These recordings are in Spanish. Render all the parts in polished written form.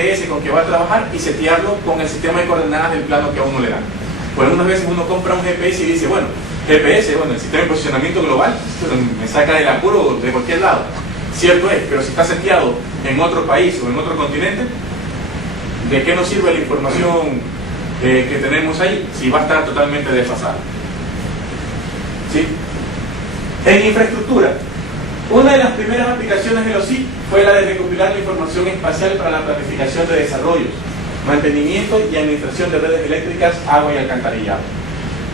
GPS con que va a trabajar y setearlo con el sistema de coordenadas del plano que a uno le dan. Por algunas veces uno compra un GPS y dice, bueno, GPS, bueno, el sistema de posicionamiento global, me saca del apuro de cualquier lado. Cierto es, pero si está seteado en otro país o en otro continente, ¿de qué nos sirve la información que tenemos ahí si va a estar totalmente desfasada? ¿Sí? En infraestructura, una de las primeras aplicaciones de los SIC fue la de recopilar la información espacial para la planificación de desarrollos, mantenimiento y administración de redes eléctricas, agua y alcantarillado.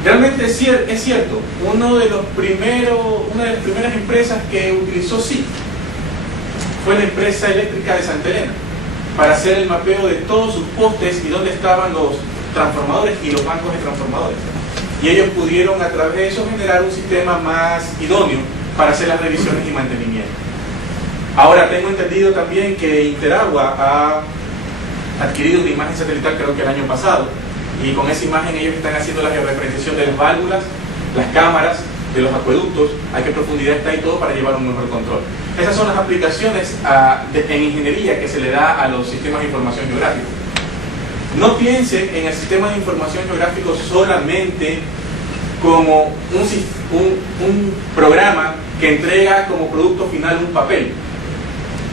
Realmente es cierto, una de las primeras empresas que utilizó SIC fue la empresa eléctrica de Santa Elena para hacer el mapeo de todos sus postes y dónde estaban los transformadores y los bancos de transformadores. Y ellos pudieron a través de eso generar un sistema más idóneo para hacer las revisiones y mantenimiento. Ahora tengo entendido también que Interagua ha adquirido una imagen satelital, creo que el año pasado, y con esa imagen ellos están haciendo la georreferenciación de las válvulas, las cámaras, de los acueductos, a qué profundidad está y todo para llevar un mejor control. Esas son las aplicaciones en ingeniería que se le da a los sistemas de información geográfica. No piensen en el sistema de información geográfico solamente como un programa que entrega como producto final un papel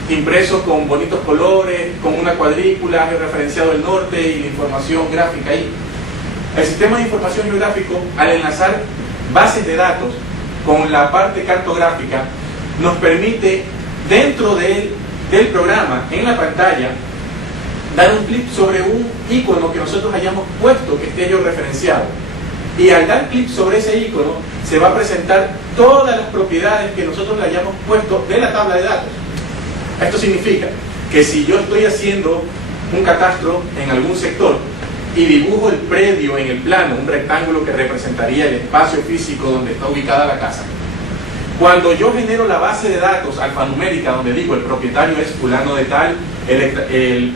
impreso con bonitos colores, con una cuadrícula, referenciado el norte y la información gráfica ahí. El sistema de información geográfico, al enlazar bases de datos con la parte cartográfica, nos permite dentro del programa, en la pantalla, dar un clic sobre un icono que nosotros hayamos puesto que esté georreferenciado. Y al dar clic sobre ese icono se va a presentar todas las propiedades que nosotros le hayamos puesto de la tabla de datos. Esto significa que si yo estoy haciendo un catastro en algún sector y dibujo el predio en el plano, un rectángulo que representaría el espacio físico donde está ubicada la casa, cuando yo genero la base de datos alfanumérica donde digo el propietario es fulano de tal, el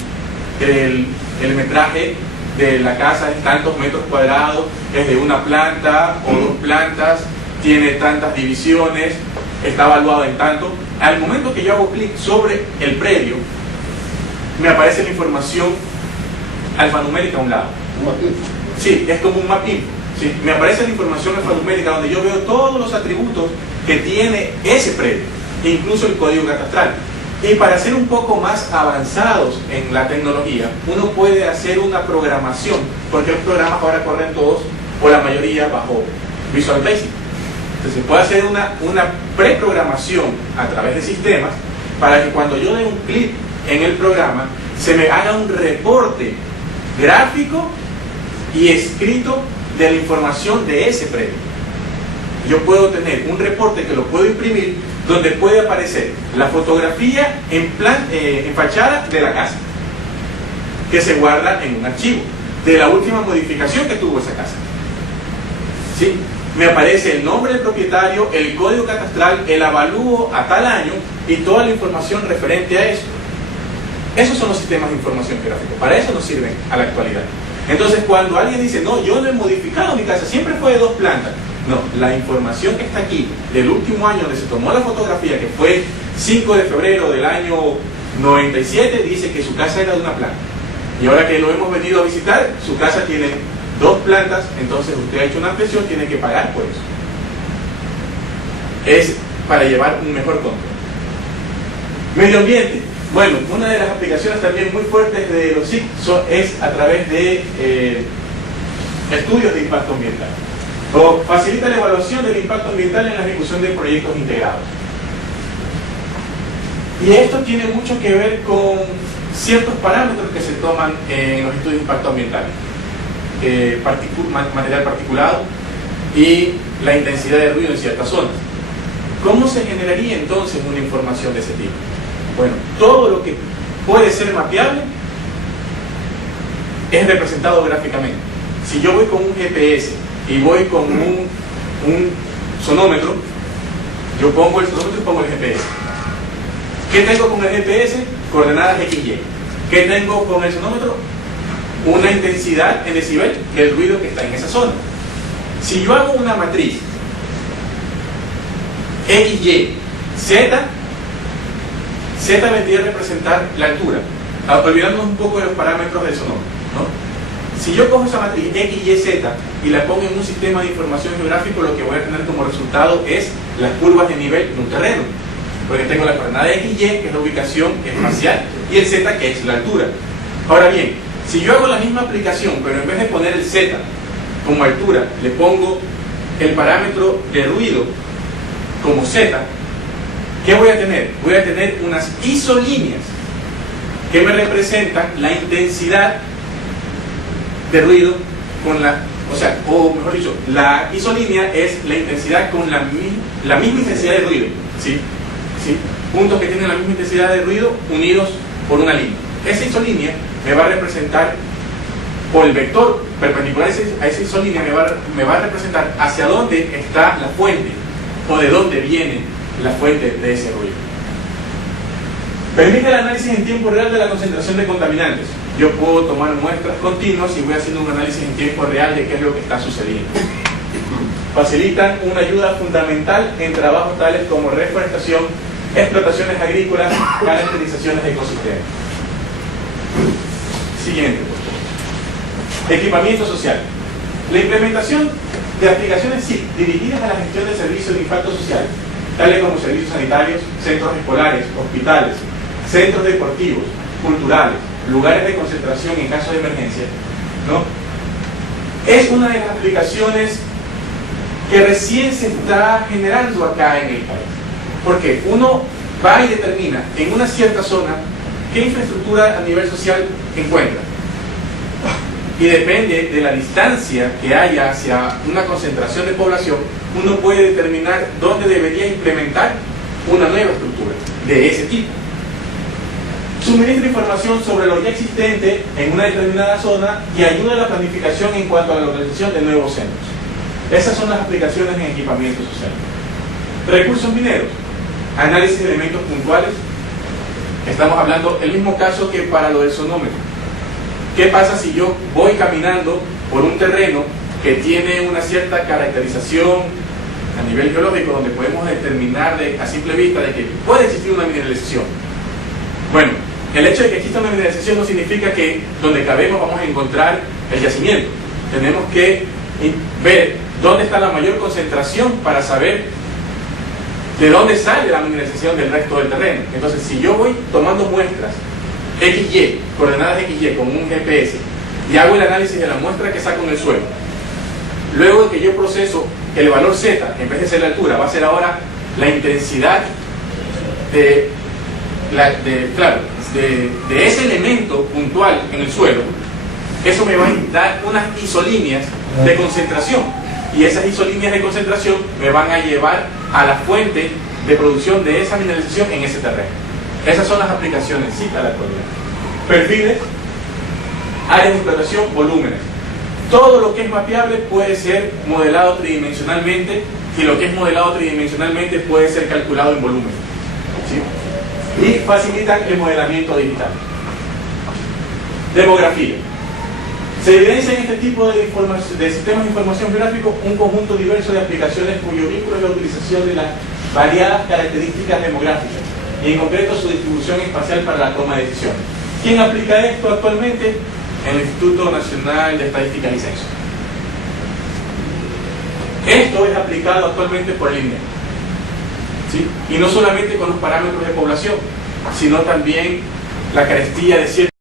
metraje de la casa es tantos metros cuadrados, es de una planta o dos plantas, tiene tantas divisiones, está evaluado en tanto. Al momento que yo hago clic sobre el predio, me aparece la información alfanumérica a un lado. ¿Un mapping? Sí, es como un mapping. Sí, me aparece la información alfanumérica donde yo veo todos los atributos que tiene ese predio, incluso el código catastral. Y para ser un poco más avanzados en la tecnología, uno puede hacer una programación, porque los programas ahora corren todos, o la mayoría, bajo Visual Basic. Entonces puede hacer una preprogramación a través de sistemas para que cuando yo dé un clic en el programa se me haga un reporte gráfico y escrito de la información de ese predio. Yo puedo tener un reporte que lo puedo imprimir donde puede aparecer la fotografía en fachada de la casa que se guarda en un archivo de la última modificación que tuvo esa casa. ¿Sí? Me aparece el nombre del propietario, el código catastral, el avalúo a tal año y toda la información referente a eso. Esos son los sistemas de información geográfica. Para eso nos sirven a la actualidad. Entonces, cuando alguien dice, no, yo no he modificado mi casa, siempre fue de 2 plantas. No, la información que está aquí del último año donde se tomó la fotografía, que fue 5 de febrero del año 97, dice que su casa era de una planta. Y ahora que lo hemos venido a visitar, su casa tiene 2 plantas, entonces usted ha hecho una ampliación, tiene que pagar por eso. Es para llevar un mejor control. Medio ambiente. Bueno, una de las aplicaciones también muy fuertes de los SIC es a través de estudios de impacto ambiental. O facilita la evaluación del impacto ambiental en la ejecución de proyectos integrados. Y esto tiene mucho que ver con ciertos parámetros que se toman en los estudios de impacto ambiental. Material particulado y la intensidad de ruido en ciertas zonas. ¿Cómo se generaría entonces una información de ese tipo? Bueno, todo lo que puede ser mapeable es representado gráficamente. Si yo voy con un GPS y voy con un sonómetro, yo pongo el sonómetro y pongo el GPS. ¿Qué tengo con el GPS? Coordenadas XY. ¿Qué tengo con el sonómetro? Una intensidad en decibel del ruido que está en esa zona. Si yo hago una matriz XY, Z vendría a representar la altura, olvidándonos un poco de los parámetros del sonómetro, ¿no? Si yo cojo esa matriz X, Y, Z y la pongo en un sistema de información geográfico, lo que voy a tener como resultado es las curvas de nivel de un terreno. Porque tengo la coordenada X, Y, que es la ubicación espacial, y el Z, que es la altura. Ahora bien, si yo hago la misma aplicación, pero en vez de poner el Z como altura, le pongo el parámetro de ruido como Z, ¿qué voy a tener? Voy a tener unas isolíneas que me representan la intensidad de ruido con la, o mejor dicho, la isolínea es la intensidad con la misma intensidad de ruido, ¿sí? ¿Sí? Puntos que tienen la misma intensidad de ruido unidos por una línea. Esa isolínea me va a representar, por el vector perpendicular a esa isolínea, me va a representar hacia dónde está la fuente o de dónde viene la fuente de ese ruido. Permite el análisis en tiempo real de la concentración de contaminantes. Yo puedo tomar muestras continuas y voy haciendo un análisis en tiempo real de qué es lo que está sucediendo. Facilitan una ayuda fundamental en trabajos tales como reforestación, explotaciones agrícolas, caracterizaciones de ecosistemas. Siguiente. Equipamiento social. La implementación de aplicaciones SIC dirigidas a la gestión de servicios de impacto social, tales como servicios sanitarios, centros escolares, hospitales, centros deportivos, culturales, lugares de concentración en caso de emergencia, ¿no? Es una de las aplicaciones que recién se está generando acá en el país. Porque uno va y determina en una cierta zona qué infraestructura a nivel social encuentra. Y depende de la distancia que haya hacia una concentración de población, uno puede determinar dónde debería implementar una nueva estructura de ese tipo. Suministra información sobre lo ya existente en una determinada zona y ayuda a la planificación en cuanto a la organización de nuevos centros. Esas son las aplicaciones en equipamiento social. Recursos mineros. Análisis de elementos puntuales. Estamos hablando el mismo caso que para lo del sonómetro. ¿Qué pasa si yo voy caminando por un terreno que tiene una cierta caracterización a nivel geológico donde podemos determinar a simple vista de que puede existir una mineralización? Bueno, el hecho de que exista una mineralización no significa que donde cabemos vamos a encontrar el yacimiento. Tenemos que ver dónde está la mayor concentración para saber de dónde sale la mineralización del resto del terreno. Entonces, si yo voy tomando muestras XY, coordenadas XY con un GPS y hago el análisis de la muestra que saco en el suelo, luego de que yo proceso el valor Z, en vez de ser la altura, va a ser ahora la intensidad de ese elemento puntual en el suelo, eso me va a dar unas isolíneas de concentración, y esas isolíneas de concentración me van a llevar a la fuente de producción de esa mineralización en ese terreno. Esas son las aplicaciones, sí, a la actualidad. Perfiles, áreas de explotación, volúmenes. Todo lo que es mapeable puede ser modelado tridimensionalmente, y lo que es modelado tridimensionalmente puede ser calculado en volumen, ¿sí? Y facilitan el modelamiento digital. Demografía. Se evidencia en este tipo de sistemas de información gráfico un conjunto diverso de aplicaciones cuyo vínculo es la utilización de las variadas características demográficas y en concreto su distribución espacial para la toma de decisiones. ¿Quién aplica esto actualmente? El Instituto Nacional de Estadística y Censo. Esto es aplicado actualmente por el INE, ¿sí? Y no solamente con los parámetros de población, sino también la carestía de ciertos